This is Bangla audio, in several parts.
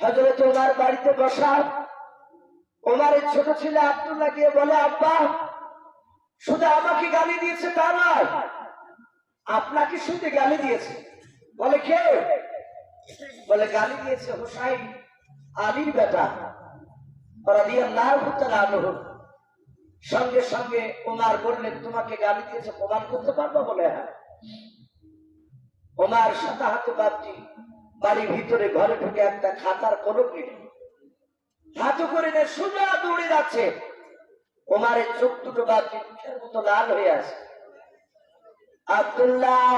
হযরত ওমর বাড়িতে বসা। ওমরের ছোট ছেলে আব্দুল্লাহ গিয়ে বলে, আব্বা শুধু আমাকে গালি দিয়েছে তা নয়, আপনাকে শুধু গালি দিয়েছে। বলে কে? বলে গালি দিয়েছে হুসাইন, আলীর বেটা রাদিয়াল্লাহু তাআলা আনহু। সঙ্গে সঙ্গে ওমর বললেন, তোমাকে গালি দিয়েছে প্রমাণ করতে পারবো? বলে হ্যাঁ। ওমর সাথে হাতে বাপটি বাড়ির ভিতরে ঘরে ঢুকে একটা খাতার কলম নিয়ে হাতে করে নিয়ে সোজা দৌড়ে যাচ্ছে। ওমরের চোখ দুটো বাপটি মুখের মতো লাল হয়ে আছে। আব্দুল্লাহ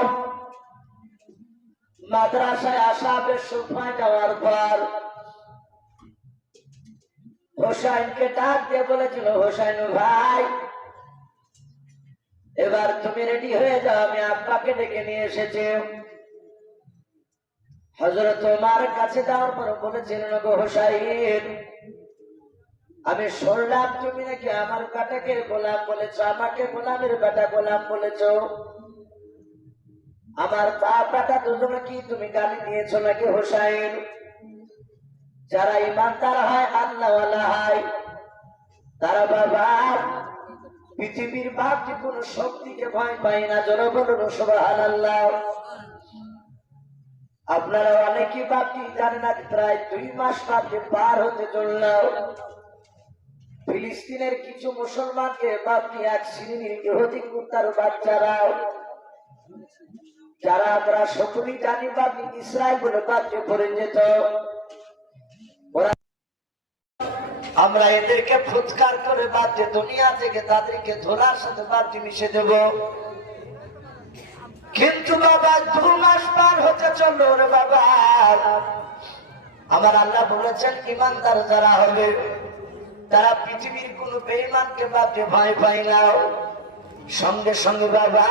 মাদ্রাসায় আসা বেশ সময় যাওয়ার পর হোসাইনকে ডাক দিয়ে বলেছিল, হোসাইন ভাই এবার তুমি রেডি হয়ে যাও, আমি আব্বাকে ডেকে নিয়ে এসেছি। হযরত ওমর কাছে যাওয়ার পর বলেছিলেন, গো হোসাইন আমি শুনলাম তুমি নাকি আমার বেটাকে গোলাম বলেছ, আমাকে গোলামের বেটা গোলাম বলেছ। আমার বাপ বেটা দুজনে কি তুমি গালি দিয়েছ নাকি হোসাইন? যারা ইমানদার হয়, আল্লাহওয়ালা হয়, তারা বাবা পৃথিবীর বাপটি কোন শক্তিকে ভয় পায় না। জোরে বলুন সুবহানাল্লাহ। আপনারা অনেকেই বাপটি জানেন না, প্রায় 2 মাস বাপটি পার হতে চলল। ফিলিস্তিনের কিছু মুসলমানকে বাপটি এক শ্রেণীর ইহুদি কুত্তার বাচ্চারা, যারা আমরা সকলেই জানি বাপটি ইসরায়েল বলে বাপটি পরিচিত, আমরা এদেরকে ফুৎকার করে বাপটি দুনিয়া থেকে তাদেরকে ধরার সাথে বাপটি মিশে দেব। কিন্তু বাবা 2 মাস পার হতে চললো রে বাবা, আমার আল্লাহ বলেছেন ইমানদার যারা হবে তারা পৃথিবীর কোন বেঈমানকে বাপটি ভয় পায় না। সঙ্গে সঙ্গে বাবা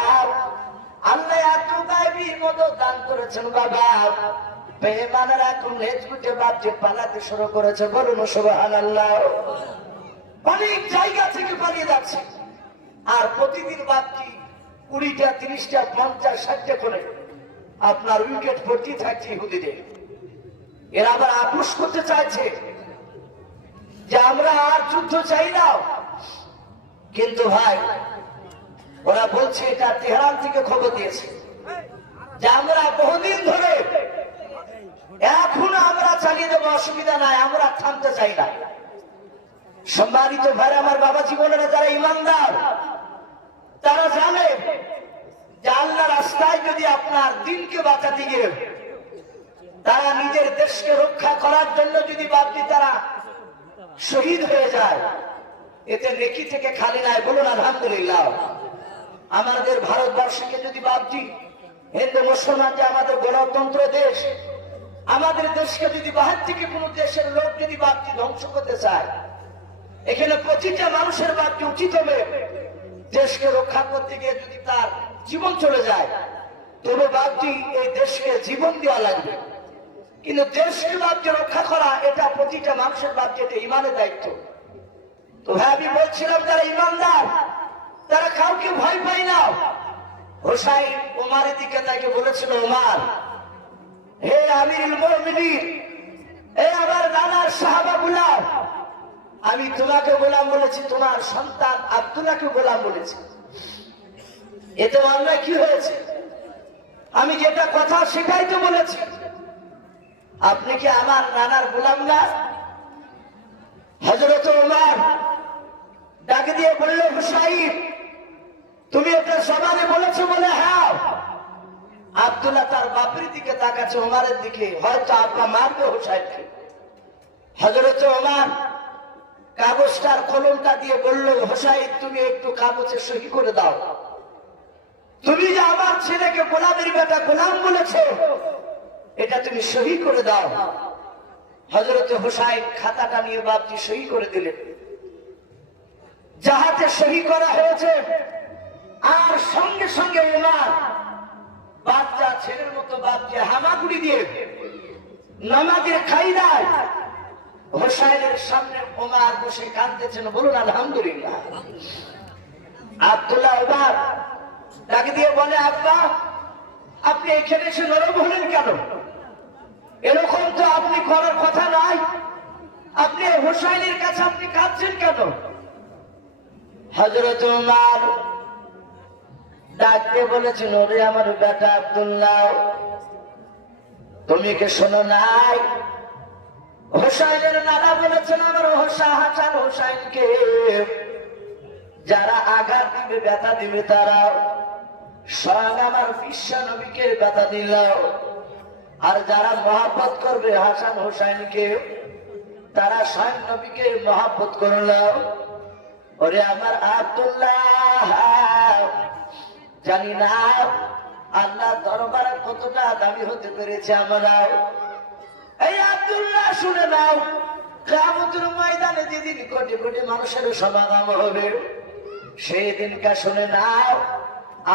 আল্লাহ এত গায়বী মদত দান করেছেন বাবা, বেঈমানেরা এখন লেজ গুটে বাপটি পালাতে শুরু করেছে। বলুন সুবহানাল্লাহ। অনেক জায়গা থেকে পালিয়ে যাচ্ছে, আর প্রতিদিন বাপটি 20টা 30টা 50 60টা করে আপনার উইকেট পড়তে থাকছে ইহুদিদের। এরা আবার আপোষ করতে চাইছে যে আমরা আর যুদ্ধ চাই না। কিন্তু ভাই ওরা বলছে, এটা তেহরান থেকে খবর দিয়েছে যে আমরা বহুদিন ধরে এখন আমরা চালিয়ে দেবো, অসুবিধা নাই, আমরা থামতে চাই না। সম্মানিত ভাই আমার বাবা জীবনের যারা ইমানদার তারা জানে যে আল্লাহ রাস্তায় যদি আপনার দিনকে বাঁচাতে গিয়ে তারা নিজের দেশকে রক্ষা করার জন্য যদি বাপটি তারা শহীদ হয়ে যায়, এতে নেকি থেকে খালি নাই। বলুন আলহামদুলিল্লাহ। আমাদের ভারতবর্ষকে যদি বাপটি হিন্দু মুসলমান যে আমাদের গণতন্ত্র দেশ, আমাদের দেশকে যদি বাহির থেকে কোন দেশের লোক যদি বাপটি ধ্বংস করতে চায়, এখানে প্রতিটা মানুষের বাপটি উচিত হবে দেশকে রক্ষা করতে গিয়ে যদি তার জীবন চলে যায় তবে বাপটি এই দেশকে জীবন দেওয়া লাগবে। কিন্তু দেশকে বাপটি রক্ষা করা এটা প্রতিটা মানুষের বাপটি, এটা ইমানের দায়িত্ব। তো ভাই আমি বলছিলাম যারা ইমানদার তারা কাউকে ভয় পায় না। হোসাইন ওমরের দিকে তাকে বলেছিল, ওমর হে আমিরুল মুমিনিন, হে আমার নানার সাহাবাগুলা, আমি তোমাকে গোলাম বলেছি, তোমার সন্তান আব্দুল্লাহকে গোলাম বলেছি, এতে অন্যায় কি হয়েছে? আমি যেটা কথা শেখাইতে বলেছি, আপনি কি আমার নানার গোলাম না? হযরত ওমর ডাকে দিয়ে বলল, হুসাইন তুমি এটা জবানে বলেছো? বলে হ্যাঁ। আব্দুল্লাহ তার বাপের দিকে তাকাচ্ছে, ওমরের দিকে, হয়তো আব্বা মারবে হুসাইনকে। হযরত ওমর কাগজটার কলমটা দিয়ে বলল, হুসাইন তুমি একটু কাগজে সহি করে দাও, তুমি যে আমার ছেলেকে গোলামের বেটা গোলাম বলেছো এটা তুমি সহি করে দাও। হযরত হুসাইন খাতাটা নিয়ে বাপটি সহি করে দিলেন। যাহাতে সহি করা হয়েছে, আর সঙ্গে সঙ্গে ওমর বাচ্চা ছেলের মতো বাপকে হামাগুড়ি দিয়ে নামাজের খাইদায় হুসাইনের সামনে ওমর বসে কাঁদতেছেন। বলুন আলহামদুলিল্লাহ। আব্দুল্লাহ ওমর ডাকে দিয়ে বলে, আব্বা আপনি এখানে এসে নরম হলেন কেন? এরকম তো আপনি করার কথা না। হোসাইনের কাছে আপনি কাঁদছেন কেন? হযরত উমর ডাকতে বলেছেন, ওরে আমার বেটা আব্দুল্লাহ, তুমি কি শোনো নাই? হোসাইনের নানা বলেছেন, আমার হাসান হোসাইনকে যারা আঘাত দিবে, ব্যথা দিবে, তারা স্বয়ং আমার বিশ্ব নবীকে ব্যথা দিল। আর যারা মহব্বত করবে হাসান হোসাইনকে, তারা স্বয়ং নবীকে মহব্বত করল। ওরে আমার আব্দুল্লাহ, জানি না আল্লাহ দরবারে কতটা দামি হতে পেরেছে আমরা। এই আব্দুল্লাহ শুনে নাও, কিয়ামতের ময়দানে যেদিন কোটি কোটি মানুষের সমাগম হবে, সেই দিনটা শুনে নাও,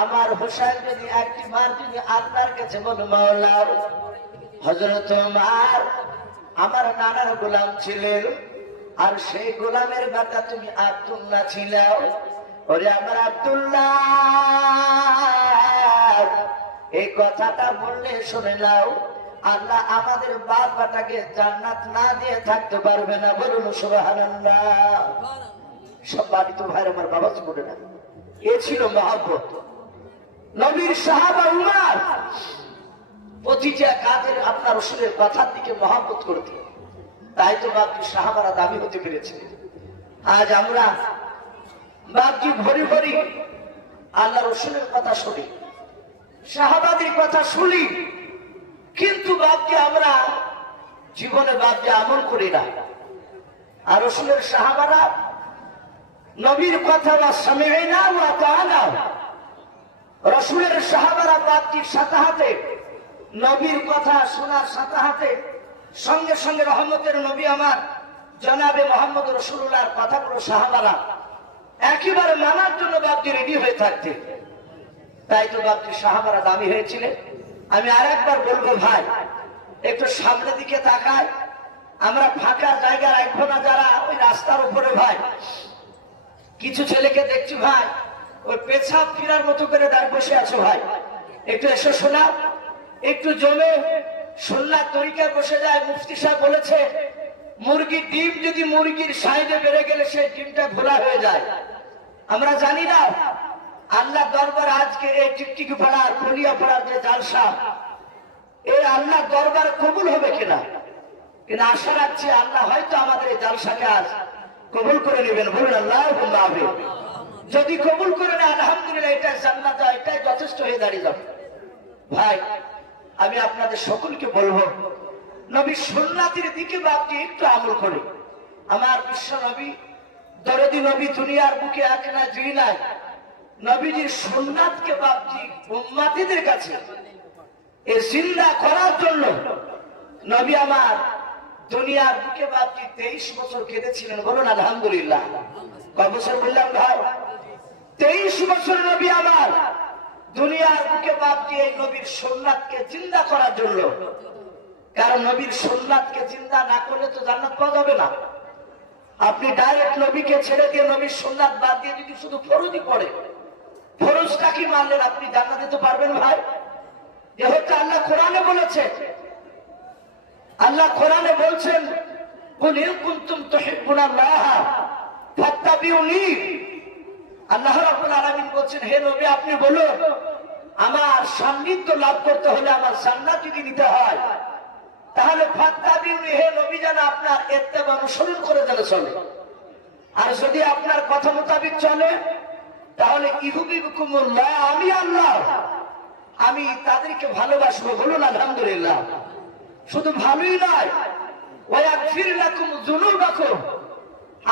আমার হোসেন যদি একটি বার যদি আল্লাহর কাছে বলো, মাওলা, হযরত উমর আমার নানার গোলাম ছিলেন, আর সেই গোলামের বেটা তুমি আব্দুল্লাহ ছিলাও। ওরে আমার আব্দুল্লাহ, এই কথাটা বললে শুনে নাও, আল্লাহ আমাদের বাপ বেটাকে জান্নাত না দিয়ে থাকতে পারবে না। বলুন সুবহানাল্লাহ। সব বাড়িতে ভাইয়ের আমার বাবা বলে না, এ ছিল মহব্বত। নবীর সাহাবা উমর প্রতিটা কাজের আপনার রাসূলের কথার দিকে মহব্বত করতে, তাই তো বাকি সাহাবারা দাবি হতে পেরেছে। আজ আমরা বাকি ভরি ভরি আল্লাহ রাসূলের কথা শুনি, সাহাবাদের কথা শুনি, কিন্তু বাকি আমরা জীবনে বাকি আমল করি না। আর রাসূলের সাহাবারা নবীর কথা বা সামি'না ওয়া আতা'না, রাসূলের সাহাবারা বাকির সাথে হাতে নবীর কথা শোনার সাথে হাতে সঙ্গে সঙ্গে রহমতের নবী আমার জনাবে মুহাম্মদ রাসূলুল্লাহর কথাগুলো সাহাবারা একেবারে মানার জন্য বাকি রেডি হয়ে থাকতে। তাই তো বাকি সাহাবারা দামি হয়েছিলেন। আমি আরেকবার বলবো ভাই, একটু সামনের দিকে তাকায়, আমরা ফাঁকা জায়গা রাখবো না। যারা ওই রাস্তার উপরে ভাই কিছু ছেলেকে দেখছি ভাই, ওই পেছাব ফিরার মতো করে দাঁড় বসে আছো ভাই, একটু এসে শোনা, একটু জমে সুন্নাত তরিকায় বসে যায়। মুফতি সাহেব বলেছে, মুরগির ডিম যদি মুরগির সাইডে বেড়ে গেলে সেই ডিমটা ঘোলা হয়ে যায়। আমরা জানি না আল্লাহ দরবার আজকে এই টিকটিকি পড়ার, কলিয়া পড়ার যে জালসা, এই আল্লাহ দরবার কবুল হবে কিনা, কিন্তু আশা রাখছি আল্লাহ হয়তো আমাদের এই জালসাকে আজ কবুল করে নেবেন। বলুন আল্লাহুম্মা আমিন। যদি কবুল করে নেয় আলহামদুলিল্লাহ, এটাই জান্নাত, এটাই যথেষ্ট হয়ে দাঁড়িয়ে যাবে। ভাই আমি আপনাদের সকলকে বলবো, নবী সুন্নাতের দিকে বাপটি একটু আমল করে। আমার বিশ্ব নবী দরদি নবী দুনিয়ার বুকে এক না দুই নাই, নবীজির সুন্নাতকে বাপটি উম্মতিদের কাছে এই জিন্দা করার জন্য নবী আমার দুনিয়ার বুকে বাপটি 23 বছর কেঁদেছিলেন। বলুন আলহামদুলিল্লাহ। কত বছর বললাম ভাই? 23 বছর নবী আমার দুনিয়ার বুকে বাপটি এই নবীর সুন্নাতকে জিন্দা করার জন্য। কারণ নবীর সুন্নাতকে জিন্দা না করলে তো জান্নাত পাওয়া যাবে না। আপনি ডাইরেক্ট নবীকে ছেড়ে দিয়ে নবীর সুন্নাত বাদ দিয়ে যদি শুধু ফরজই পড়ে, ফরজটা কি মানলেন, আপনি জান্নাত দিতে পারবেন ভাই? এ হচ্ছে আল্লাহ কোরআনে বলেছে। আল্লাহ কোরআনে বলছেন, কুল ইন কুনতুম তুহিব্বুনাল্লাহ ফাত্তাবিউনি। আল্লাহ রাব্বুল আলামিন বলছেন, হে নবী আপনি বলুন, আমার সান্নিধ্য লাভ করতে হলে, আমার জান্নাত যদি নিতে হয়, তাহলে ফাত্তাবিউনি, হে নবী যেন আপনার ইত্তেবা অনুসরণ করে যেন চলে। আর যদি আপনার কথা মোতাবেক চলে, তাহলে ইহুবিকুমুল্লাহ, আমি আল্লাহ, আমি তাদেরকে ভালোবাসবো। বলুন আলহামদুলিল্লাহ। শুধু ভালোই নয়, ওয়াগফির লাকুম যুনুবাকুম,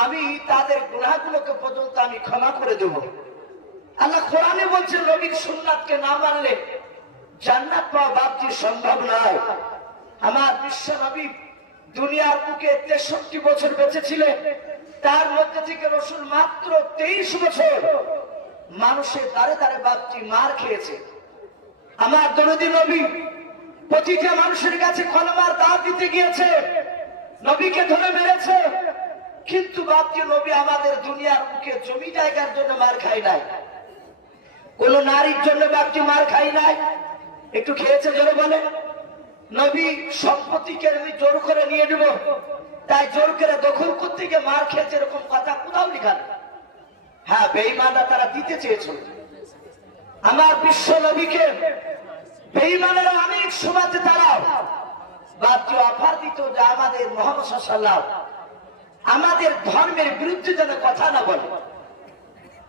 আমি তাদের গুনাহগুলোকে পর্যন্ত আমি ক্ষমা করে দেব। আল্লাহ কোরআনে বলছেন, নবীর সুন্নাতকে না মানলে জান্নাত পাওয়া বাপটি সম্ভব নয়। আমার বিশ্ব নবী দুনিয়ার বুকে 63 বছর বেঁচে ছিলেন, তার মধ্যে থেকে রাসূল মাত্র 23 বছর মানুষের দ্বারে দ্বারে বাপটি মার খেয়েছে। আমার দরদি নবী প্রতিটা মানুষের কাছে কলমার দাওয়াত দিতে গিয়েছে, নবীকে ধরে মেরেছে, কিন্তু বাপটি নবী আমাদের দুনিয়ার বুকে জমি জায়গার জন্য মার খাই নাই, কোন নারীর জন্য বাপটি মার খাই নাই। একটু খেয়েছে জোরে বলে? নবী সম্পত্তিকে আমি জোর করে নিয়ে নেব, তাই জোর করে দখল করতে গিয়ে মার খেয়েছে, এরকম কথা কোথাও লেখা নেই। হ্যাঁ, বেঈমানরা তারা দিতে চেয়েছিল আমার বিশ্ব নবীকে। বেঈমানেরা অনেক সময়তে তারাও বাধ্য অফার দিত যে আমাদের মুহাম্মদ সাল্লাল্লাহু আলাইহি ওয়াসাল্লাম আমাদের ধর্মের বিরুদ্ধে যেন কথা না বলে,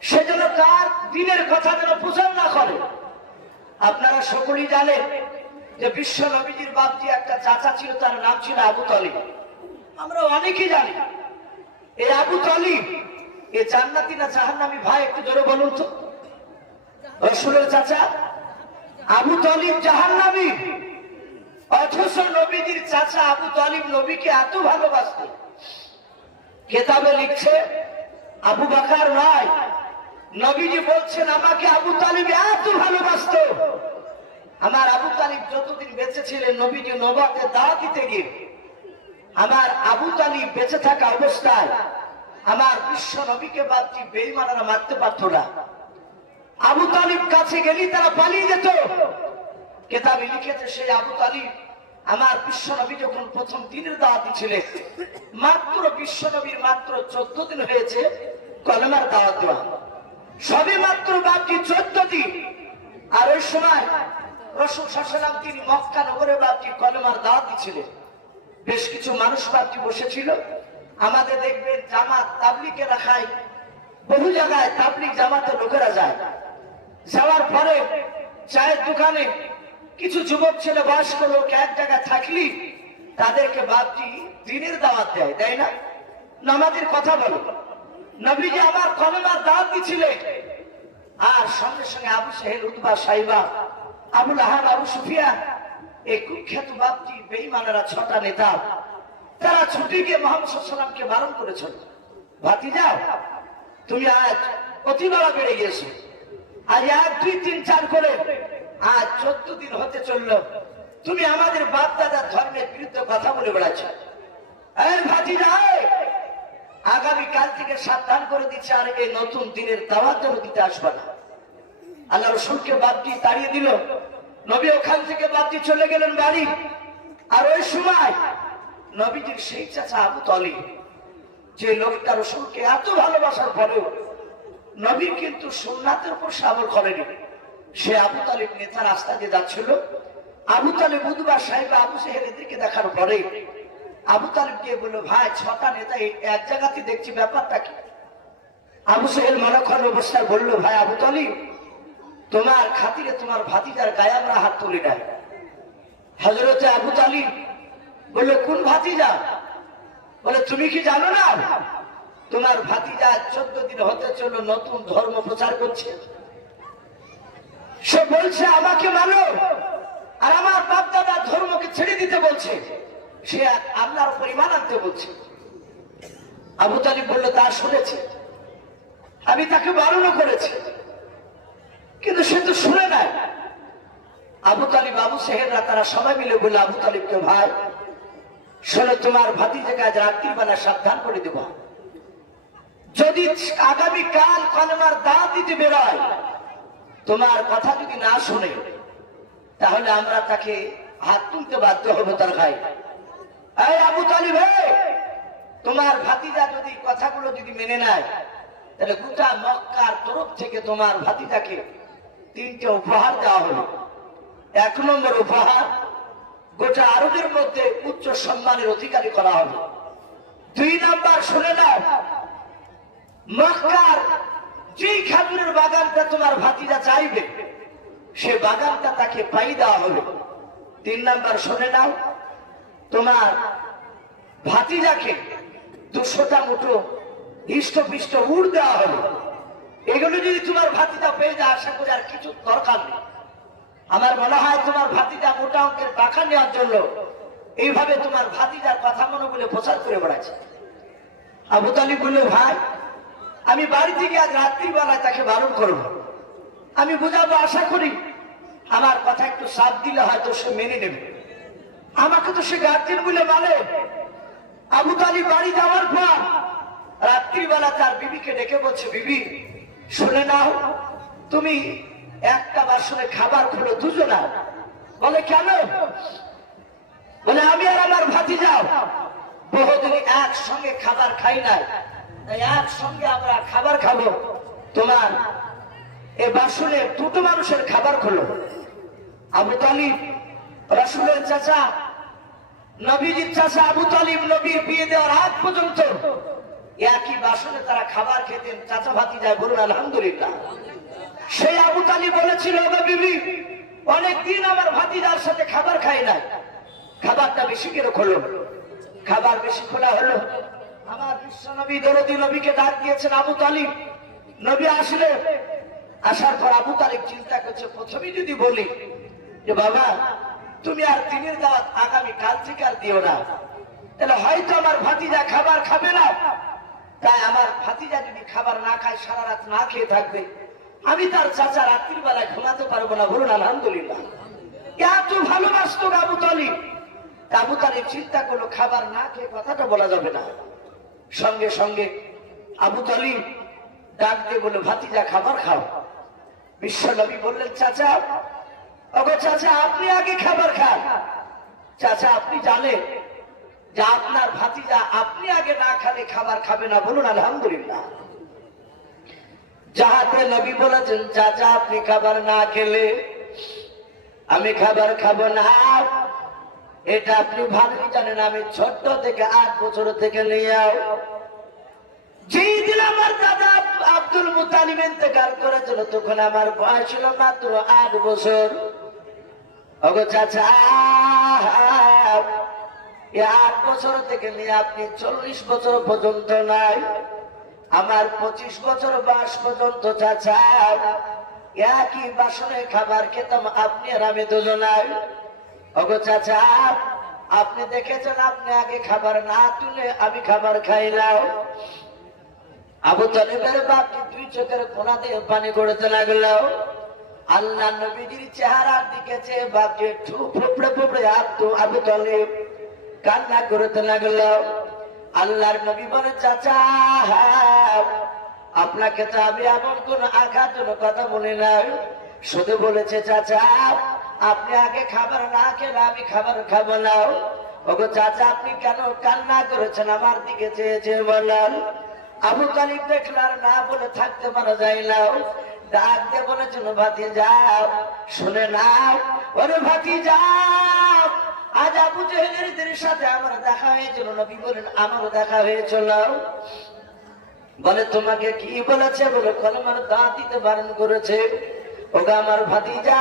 সেজন্য তার দিনের কথা যেন প্রচার না করে। আপনারা সকলেই জানেন যে বিশ্ব নবীজির বাপজি একটা চাচা ছিল, তার নাম ছিল আবু তালিব। আমরা অনেকেই জানি এই আবু তালিব এ জান্নাতি না জাহান্নামী? ভাই একটু জোরে বলুন তো। রাসূলের চাচা আবু তালিব জাহান্নামী, অথচ নবীজির চাচা আবু তালিব নবীকে এত ভালোবাসতেন। কেতাবে লিখছে আবু বকর নয়, নবীজি বলছেন আমাকে আবু তালিব এত ভালোবাসতো, আমার আবু তালিব যতদিন বেঁচে ছিলেন নবীজি নবুয়তে দাওয়াত দিতে গিয়ে আমার আবু তালিব বেঁচে থাকা অবস্থায় আমার বিশ্ব নবীকে বাদটি বেঈমানেরা মারতে পারত না। আবু তালিব কাছে গেলি তারা পালিয়ে যেত। কেতাবে লিখেছে সেই আবু তালিব আমার বিশ্ব নবী যখন প্রথম দিনের দাওয়াত দিছিলেন, মাত্র বিশ্ব নবীর মাত্র 14 দিন হয়েছে কলেমার দাওয়াত দেওয়া, সবে মাত্র বাকি 14 দিন। আর ওই সময় রাসূল সাল্লাল্লাহু আলাইহি ওয়াসাল্লাম তিনি মক্কা নগরে বাকি কলেমার দাওয়াত দিছিলেন। বেশ কিছু মানুষ বাকি বসেছিল। আমাদের দেখবেন জামাত তাবলীগে রাখায় বহু জায়গায় তাবলীগ জামাতে লোকেরা যায়, যাওয়ার পরে চায়ের দোকানে কিছু যুবক ছেলে বয়স্ক লোক এক জায়গায় থাকলি তাদেরকে বাপজি দিনের দাওয়াত দেয়, দেয় না? নামাজের কথা বলো। নবীজি আমার কলেমার দাওয়াত দিছিলেন, আর সঙ্গে সঙ্গে আবু সাহেল, উতবা, সাইবা, আবুল আহাব, আবু সুফিয়ান, এই কুখ্যাত বাপজি বেঈমানেরা 6টা নেতা তারা ছুটে গিয়ে মুহাম্মদ সাল্লাল্লাহু আলাইহি ওয়াসাল্লামকে বারণ করেছিল, ভাতিজা তুমি আজ অতি বড় বেড়ে গিয়েছো, আজ 1, 2, 3, 4 করে আজ 14 দিন হতে চললো তুমি আমাদের বাপ দাদার ধর্মের বিরুদ্ধে কথা বলে বেড়াচ্ছ। ভাতিজা আগামী কাল থেকে সাবধান করে দিচ্ছে, আর এই নতুন দিনের দাওয়াত যেন দিতে আসবে না। আল্লাহ রাসূলকে বাপজি তাড়িয়ে দিল। নবী ওখান থেকে বাপজি চলে গেলেন বাড়ি। আর ওই সময় নবীজির সেই চাচা আবু তালিব, যে লোকটা রাসূলকে এত ভালোবাসার পরেও নবী কিন্তু সুন্নাতের উপর আমল করেনি, সে আবু তালিব নেতা রাস্তা দিয়ে যাচ্ছিল। আবু তালিব, উতবা, সাইবা, আবু সাহেল এদেরকে দেখার পরে আবু তালিব গিয়ে বলল, ভাই 6টা নেতা এক জায়গাতে দেখছি, ব্যাপারটা কি? আবু সাহেল মনক্ষণ অবস্থায় বলল, ভাই আবু তালিব, তোমার খাতিরে তোমার ভাতিজার গায়ে আমরা হাত তুলি নাই। হযরতে আবু তালিব বলল, কোন ভাতিজা? বলে, তুমি কি জানো না তোমার ভাতিজা 14 দিন হতে চললো নতুন ধর্ম প্রচার করছে? সে বলছে আমাকে মানো, আর আমার বাপ দাদা ধর্মকে ছেড়ে দিতে বলছে, সে আল্লাহর উপর ঈমান আনতে বলছে। আবু তালিব বলল, তা শুনেছি, আমি তাকে বারণ করেছি, কিন্তু সে তো শুনে নাই। আবু তালিব, আবু সাহেলরা তারা সবাই মিলে বলল আবু তালিবকে, ভাই শোনো, তোমার ভাতিজাকে আজ রাত্রিবেলা সাবধান করে দেব, যদি আগামী কাল কলেমার দাওয়াত দিতে বেরোয়, তোমার কথা যদি না শুনে, তাহলে আমরা তাকে হাত তুলতে বাধ্য হবো তার গায়ে। এই আবু তালিব, তোমার ভাতিজা যদি কথাগুলো যদি মেনে নেয়, তাহলে গোটা মক্কার তরফ থেকে তোমার ভাতিজাকে 3টে উপহার দেওয়া হলো। 1 নম্বর উপহার, গোটা আরবের মধ্যে উচ্চ সম্মানের অধিকারী করা হবে। 2 নাম্বার, শুনে নাও, মক্কার যেই খেজুরের বাগানটা তোমার ভাতিজা চাইবে, সে বাগানটা তাকে পাই দেওয়া হবে। 3 নাম্বার, শুনে নাও, তোমার ভাতিজাকে 200টা মুঠো হৃষ্টপুষ্ট উট দেওয়া হবে। এগুলো যদি তোমার ভাতিজা পেয়ে যায়, আশা করি আর কিছু দরকার নেই। আমার মনে হয় তোমার ভাতিজা মোটা অঙ্কের টাকা নেওয়ার জন্য এইভাবে তোমার ভাতিজার কথা মনে বলে প্রচার করে বেড়াচ্ছে। আবু তালিব বলল, ভাই আমি বাড়ি থেকে আজ রাত্রিবেলায় তাকে বারণ করব, আমি বুঝাবো, আশা করি আমার কথা একটু সাথ দিলে হয়তো সে মেনে নেবে। আমাকে তো সে গার্জেন বলে মানে। আবু তালিব বাড়ি যাওয়ার পর রাত্রিবেলা তার বিবিকে ডেকে বলছে, বিবি শুনে নাও, তুমি একটা বাসনে খাবার খোলো, দুজনা। বলে, কেন? বলে আমি আর আমার ভাতিজা বহুদিন একসঙ্গে খাবার খাই নাই, তাই একসঙ্গে আমরা খাবার খাবো। তোমার এ বাসনে দুটো মানুষের খাবার খোলো। আবু তালিব রাসূলের চাচা, নবীজির চাচা আবু তালিব নবীর বিয়ে দেওয়ার আগ পর্যন্ত একই বাসনে তারা খাবার খেতেন। চাচা ভাতিজায় বলুন আলহামদুলিল্লাহ। সেই আবু তালিব বলেছিল, বিবি অনেকদিন আমার ভাতিজার সাথে খাবার খাই না, খাবারটা বেশি করে খোলো। খাবার বেশি খোলা হলো। আমার বিশ্ব নবী দরদী নবীকে ডাক দিয়েছেন আবু তালিব। নবী আসলে আসার পর আবু তালিব চিন্তা করছে, প্রথমে যদি বলি যে বাবা তুমি আর দিনের দাওয়াত আগামী কাল থেকে আর দিও না, তাহলে হয়তো আমার ভাতিজা খাবার খাবে না। তাই আমার ভাতিজা যদি খাবার না খায়, সারা রাত না খেয়ে থাকবে, আমি তার চাচা রাত্রির বেলায় ঘুমাতে পারবো না। বলুন আলহামদুলিল্লাহ। এত ভালোবাসতো আবু তালিব। আবু তালিব চিন্তা করলো খাবার না খেয়ে কথাটা বলা যাবে না। সঙ্গে সঙ্গে আবু তালিব ডাক দিয়ে বলে, ভাতিজা খাবার খাও। বিশ্ব নবী বললেন, চাচা, ওগো চাচা আপনি আগে খাবার খান। চাচা আপনি জানেন যে আপনার ভাতিজা আপনি আগে না খালে খাবার খাবে না। বলুন আলহামদুলিল্লাহ। যাহাতে নবী বলেছেন, চাচা আপনি খাবার না খেলে আমি খাবার খাবো না। এটা আপনি ভালোই জানেন, আমি ছোট্ট থেকে 8 বছর থেকে নিয়ে যেই দিন আমার দাদা আব্দুল মুতালিব ইন্তেকাল করেছিল, তখন আমার বয়স ছিল মাত্র 8 বছর। ওগো চাচা 8 বছর থেকে নিয়ে আপনি 40 বছর পর্যন্ত নাই, আমার 25 বছর বয়স পর্যন্ত চাচা একই বাসনে খাবার খেতাম, আপনি আর আমি দুজনাই। ওগো চাচা আপনি দেখেছেন, আপনি আগে খাবার না তুলে আমি খাবার খাইলাম। আবু তালিবের বাপটি 2 চোখের কোনা দিয়ে পানি গড়তে লাগলো। আল্লাহ নবীজির চেহারার দিকে চেয়ে বাপটি ফুপড়ে ফুপড়ে আবু তালিব কান্না করতে লাগলো। আল্লাহর নবী বলে, চাচা আপনাকে তো আমি এমন কোন আঘাতের কথা বলি নাই, শুধু বলেছে চাচা আপনি আগে খাবার না খেলে আমি খাবার খাবো না। ওগো চাচা আপনি কেন কান্না করেছেন, আমার দিকে চেয়ে চেয়ে বলেন। আবু তালিব দেখলার না বলে থাকতে পারা যায় না, ডাক দিয়ে বলেছিল, ভাতিজাও শুনে নাও। ওরে ভাতিজাও, আজ আবু জেহেলের সাথে আমার দেখা হয়েছিল। নবী বলেন, আমারও দেখা হয়েছিল। বলে তোমাকে কি বলেছে? বলে কলমার দাঁত দিতে বারণ করেছে। ওগো আমার ভাতিজা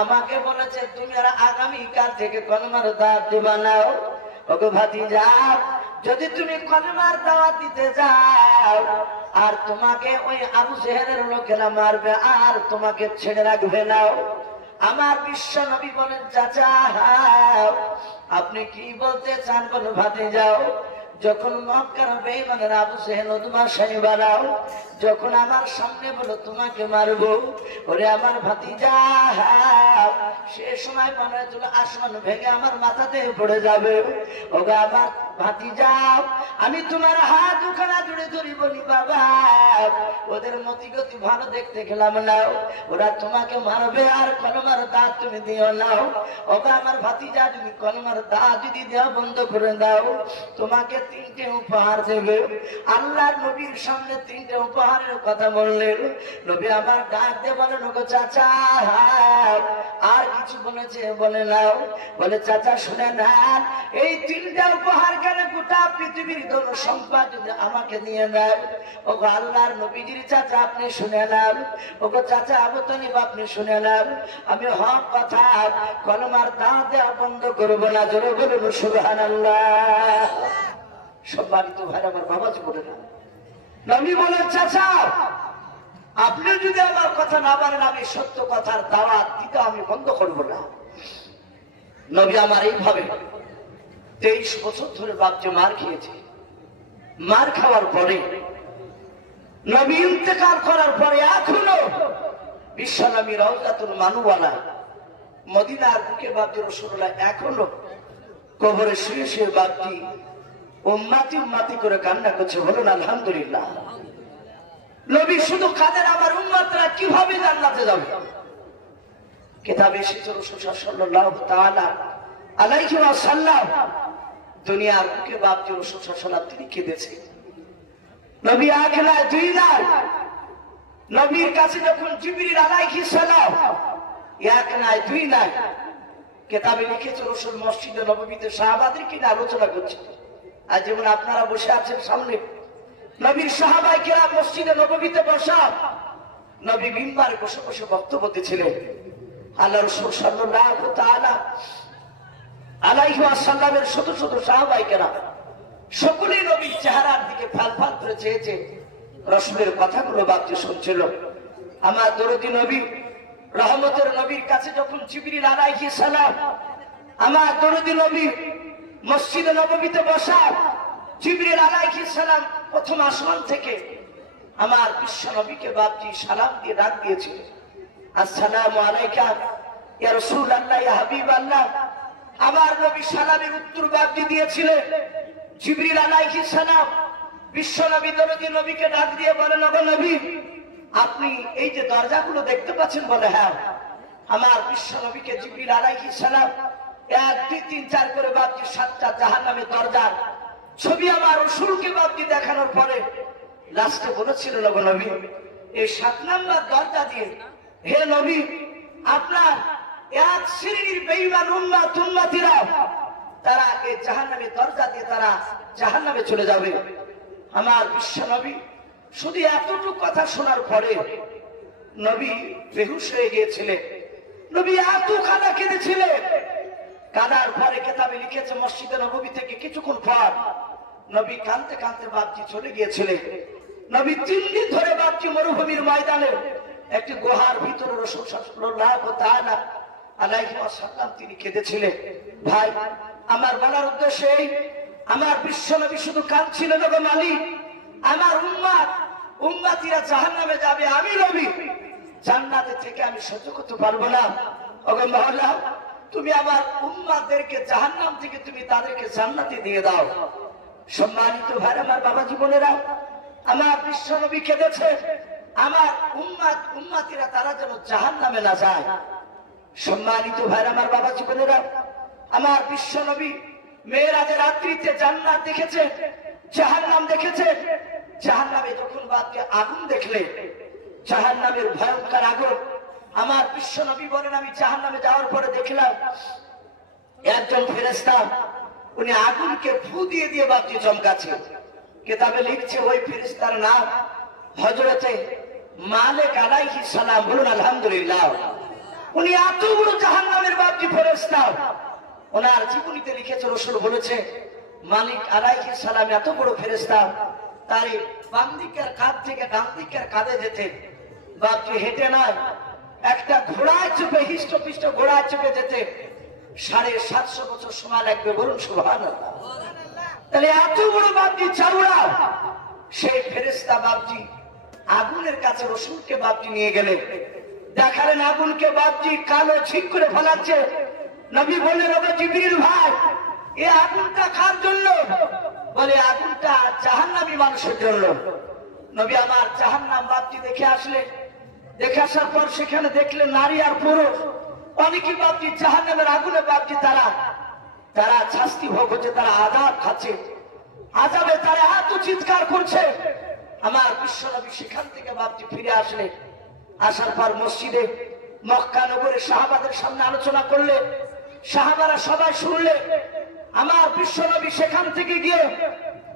আমাকে বলেছে তুমি আর আগামীকাল থেকে কলমার দাঁত দিবা না। ওগো ভাতিজা যদি তুমি কলমার দাওয়াত দিতে যাও আর তোমাকে ওই আবু জেহেলের লোকেরা মারবে আর তোমাকে ছেড়ে রাখবে না। আমার বিশ্ব নবী বলেন, চাচা আপনি কি বলতে চান? বলো ভাতিজাও, যখন মক্কার বেঈমানের আবু জেহেল ওদমা সাহেবারাও যখন আমার সামনে বলো তোমাকে মারবো, ওরে আমার ভাতিজা সে সময় মনে হচ্ছিল আসমান ভেঙে আমার মাথাতে পড়ে যাবে। ওগো আমার ভাতিজা আমি তোমার হাত দুখানা জুড়ে ধরি, বলি বাবা ওদের মতিগতি ভালো দেখতে গেলাম না, ওরা তোমাকে মারবে আর কলমার দাঁত তুমি দিও না। ওগো আমার ভাতিজা তুমি কলমার দাঁত যদি দেওয়া বন্ধ করে দাও তোমাকে 3টে উপহার দেবে। আল্লাহর নবীর সামনে 3টে উপহারের কথা বললেন। নবী আমার ডাক দিয়ে বলেন, ওগো চাচা আর কিছু বলেছে? বলে নাও। বলে চাচা শুনে নেন, এই 3টা উপহার কেন গোটা পৃথিবীর ধন সম্পদ যদি আমাকে দিয়ে নেন। ওগো আল্লাহর নবীজির চাচা আপনি শুনে নেন। ওগো চাচা আবু তালিব আপনি শুনে নেন, আমি হক কথা কলমার দাঁত দেওয়া বন্ধ করবো না। জোরে বলুন সুবহানাল্লাহ। সম্মানিত ভাই আমার বাবাজি বলে না, নবী বলেন চাচা আপনি যদি আমার কথা না মানেন আমি সত্য কথার দাওয়াত দিতে আমি বন্ধ করবো না। নবী আমার এইভাবে 23 বছর ধরে বাপকে মার খেয়েছে। মার খাওয়ার পরে নবী ইন্তেকাল করার পরে এখনো বিশ্বনবী রওজাতুল মানুওয়ালা মদিনার বুকে বাপজি রাসূলুল্লাহ এখনো কবরে শুয়ে শুয়ে বাপজি উম্মতি উম্মতি করে কান্না করছে। বলুন আলহামদুলিল্লাহ। নবী শুধু কাদের আমার উম্মতরা কিভাবে জান্নাতে যাবে। কিতাবে এসেছে রাসূল সাল্লাল্লাহু তাআলা আলাইহি ওয়াসাল্লাম দুনিয়ার বুকে বাপজি রাসূল সাল্লাল্লাহু আলাইহি ওয়াসাল্লাম তিনি কেঁদেছে। নবী এক নয় দুই নয়, নবীর কাছে যখন জিবরিল আলাইহিস সালাম এক নয় দুই নয় কিতাবে লিখেছে রাসূল মসজিদে নববীতে সাহাবাদেরকে নিয়ে আলোচনা করছে। আর যেমন আপনারা বসে আছেন সামনে, নবীর সাহাবায়ে কেরাম মসজিদে নববীতে বসা, নবী মিম্বারে বসে বসে বক্তব্য দিচ্ছিলেন। আল্লাহ রাসূল সাল্লাল্লাহু তাআলা আলাইহি ওয়াসাল্লামের শত শত সাহাবায়ে কেরাম সকলেই নবীর চেহারার দিকে ফাল ফাল করে চেয়েছে, রাসূলের কথাগুলো বাপজি শুনছিল। আমার দরদি নবী রহমতের নবীর কাছে যখন জিবরিল আলাইহিস সালাম, আমার দরদি নবী মসজিদে নববীতে বসা, জিবরিল আলাইহিস সালাম প্রথম আসমান থেকে আমার বিশ্ব নবীকে বাপজি সালাম দিয়ে ডাক দিয়েছিল, আসসালামু আলাইকা ইয়া রাসূলুল্লাহ ইয়া হাবিবাল্লাহ। আমার নবী সালামের উত্তর বাপজি দিয়েছিলেন। জিবরিল আলাইহিস সালাম বিশ্ব নবী দরদি নবীকে ডাক দিয়ে বলেন, ওগো নবী, আপনি এই যে দরজাগুলো দেখতে পাচ্ছেন? বলে হ্যাঁ। আমার বিশ্ব নবীকে জিবরিল আলাইহিস সালাম 1 2 3 4 করে বাপজি 7টা জাহান্নামের দরজার ছবি আমার রাসূলকে বাপজি দেখানোর পরে লাস্টে বলেছিলেন, ওগো নবী, এই 7 নাম্বার দরজা দিয়ে হে নবী, আপনার এক শ্রেণীর বেঈমান উম্মতিরা তারা এই জাহান্নামের দরজা দিয়ে তারা জাহান্নামে চলে যাবে। আমার বিশ্ব নবী শুধু এতটুকু কথা শোনার পরে নবী বেহুশ হয়ে গিয়েছিলেন। নবী এত কাঁদা কেঁদেছিলেন। কাঁদার পরে কিতাবে লিখেছে মসজিদে নববী থেকে কিছুক্ষণ পর নবী কাঁদতে কাঁদতে বাপজি চলে গিয়েছিলেন। নবী 3 দিন ধরে বাপজি মরুভূমির ময়দানে একটি গুহার ভিতরে রাসূল সাল্লাল্লাহু তাআলা আলাইহি ওয়াসাল্লাম তিনি কেঁদেছিলেন। ভাই, আমার বলার উদ্দেশ্য এই, আমার বিশ্ব নবী শুধু কাঁদছিলেন, ওগো মালিক, আমার উম্মতিরা জাহান্নামে যাবে, আমি নবী জান্নাতে থেকে আমি সহ্য করতে পারবো না। ওগো মাওলা, তুমি আমার উম্মতদেরকে জাহান্নাম থেকে তুমি তাদেরকে জান্নাতে দিয়ে দাও। সম্মানিত ভাই, আমার বাবা জীবনেরা, আমার বিশ্ব নবী কেঁদেছে আমার উম্মতিরা তারা যেন জাহান্নামে না যায়। সম্মানিত ভাই, আমার বাবা জীবনেরা, আমার বিশ্ব নবী মেরাজের রাত্রিতে জান্নাত দেখেছে, জাহান্নাম দেখেছে। জাহান্নামে যখন বাপজি আগুন দেখলে, জাহান্নামের ভয়ঙ্কর আগুন, আমার বিশ্ব নবী বলেন, আমি জাহান্নামে যাওয়ার পরে দেখলাম একজন ফেরেশতা উনি আগুনকে ফু দিয়ে দিয়ে বাপজি চমকাচ্ছে। কিতাবে লিখছে ওই ফেরেশতার নাম হযরতে মালিক আলাইহিস সালাম। বলুন আলহামদুলিল্লাহ। উনি এত বড় জাহান্নামের বাপজি ফেরেশতা, ওনার জীবনীতে লিখেছে রাসূল বলেছে মালিক আলাইহিস সালাম এত বড় ফেরেশতা, তার বাম দিকের কাঁধ থেকে ডান দিকের কাঁধে যেতে বাপজি হেঁটে নয়, একটা ঘোড়ায় চেপে হিষ্টপিষ্ট ঘোড়ায় চেপে যেতে 750 বছর সময় লাগবে। বলুন সুবহানাল্লাহ। তাহলে এত বড় বাপজি চাউড়া সেই ফেরেশতা বাপজি আগুনের কাছে রাসূলকে বাপজি নিয়ে গেলে দেখালেন আগুনকে বাপজি কালো ছিক করে ফেলাচ্ছে। নবী বললেন, ওগো জিবরিল ভাই, এই আগুনটা কার জন্য? বলে আগুনটা জাহান্নামী মানুষের জন্য। নবী আমার জাহান্নাম বাপজি দেখে আসলে, দেখে আসার পর সেখানে দেখলেন নারী আর পুরুষ অনেকেই বাপজি জাহান্নামের আগুনে বাপজি তারা শাস্তি ভোগ হচ্ছে, তারা আযাব খাচ্ছে। আযাবে তারা এত চিৎকার করছে। আমার বিশ্ব নবী সেখান থেকে বাপজি ফিরে আসলে, আসার পর মসজিদে মক্কা নগরে সাহাবাদের সামনে আলোচনা করলে, সাহাবারা সবাই শুনলে। আমার বিশ্ব নবী সেখান থেকে গিয়ে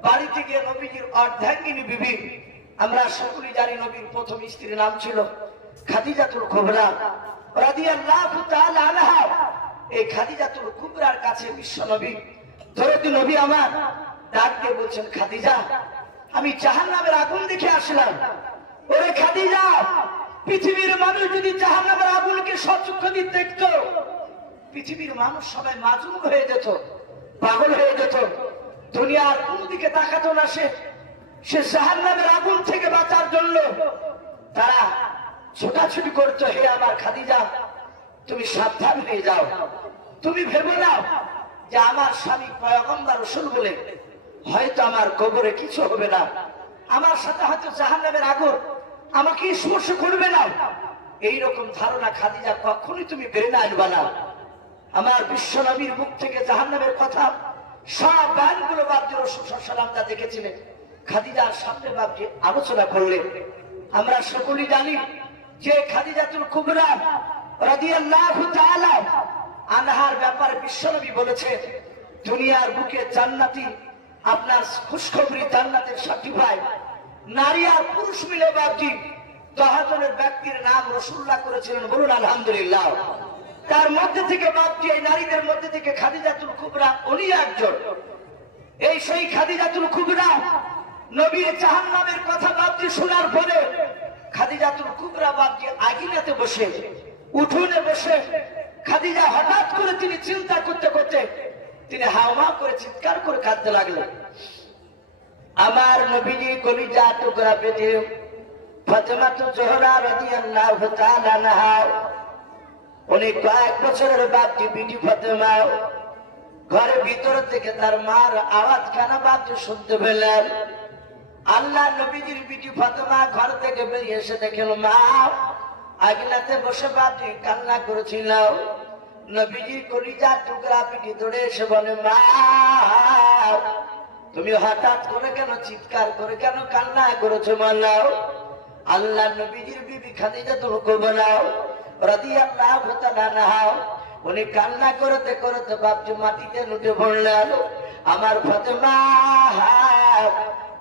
বাড়িতে গিয়ে নবীজির অর্ধাঙ্গিনী বিবি, আমরা সকলেই জানি নবীর প্রথম স্ত্রীর নাম ছিল খাদিজাতুল কুবরা রাদিয়াল্লাহু তাআলা আনহা। এই খাদিজাতুল কুবরার কাছে বিশ্ব নবী দরদি নবী আমার ডাক দিয়ে বলছেন, খাদিজা, আমি জাহান্নামের আগুন দেখে আসলাম। ওরে খাদিজা, পৃথিবীর মানুষ যদি জাহান্নামের আগুনকে সচক্ষে দিয়ে দেখতো, পৃথিবীর মানুষ সবাই মাজুন হয়ে যেত, পাগল হয়ে যেত, দুনিয়ার কোন দিকে তাকাতো না। সে জাহান্নামের আগুন থেকে বাঁচার জন্য তারা ছোটাছুটি করতো। হে আমার খাদিজা, তুমি সাবধান হয়ে যাও, তুমি ভেবে নাও যে আমার স্বামী পয়গম্বর রাসূল বলে হয়তো আমার কবরে কিছু হবে না, আমার সাথে হয়তো জাহান্নামের আগুন আমাকে স্পর্শ করবে না। এইরকম ধারণা খাদিজা কখনোই তুমি বেরে না আনবা না। আমার বিশ্ব নবীর মুখ থেকে জাহান্নামের কথা সব বাণীগুলো বাদ দিয়ে রাসূল সাল্লাল্লাহু আলাইহি ওয়াসাল্লাম তা দেখেছিলেন। খাদিজার সামনে বাপজি আলোচনা করলেন। আমরা সকলেই জানি যে খাদিজাতুল কুবরা রাদিয়াল্লাহু তাআলা আনহার ব্যাপারে বিশ্বনবী বলেছেন, দুনিয়ার বুকে জান্নাতি আপনার খুশখবরি জান্নাতের সার্টিফাই নারী আর পুরুষ মিলে বাপজি 10 জনের ব্যক্তির নাম রাসূলুল্লাহ করেছিলেন। বলুন আলহামদুলিল্লাহ। তার মধ্যে থেকে বাপজি এই নারীদের মধ্যে থেকে খাদিজাতুল কুবরা উনি একজন। এই সেই খাদিজাতুল কুবরা নবীর জাহান্নামের কথা বাপজি শোনার পরে খাদিজাতুল কুবরা বাপজি আঙিনাতে বসে উঠোনে বসে খাদিজা হঠাৎ করে তিনি চিন্তা করতে করতে তিনি হাওয়া করে চিৎকার করে কাঁদতে লাগলেন। আমার নবীজি কলিজা টুকরা পেটে ফাতেমা জোহরা রাদিয়াল্লাহু তাআলা আনহা উনি কয়েক বছরের বাপজি বিটি ফাতেমা ঘরের ভিতর থেকে তার মার আওয়াজ খানা বাপজি শুনতে পেলেন। আল্লাহ নবীজির বিটি ফাতেমা ঘর থেকে বেরিয়ে এসে দেখেন মা আঙিনাতে বসে বাপজি কান্না করেছিল। নবীজির কলিজা টুকরা পিটি দৌড়ে এসে বলে মা তুমি হঠাৎ করে কেন চিৎকার করে কেন কান্না করেছো বলো। আল্লাহ নবীজির বিবি খাদিজাতুল কুবরা রাদিয়াল্লাহু তাআলা আনহা উনি কান্না করতে করতে বাপজি মাটিতে লুটে পড়লেন। আমার ফাতেমা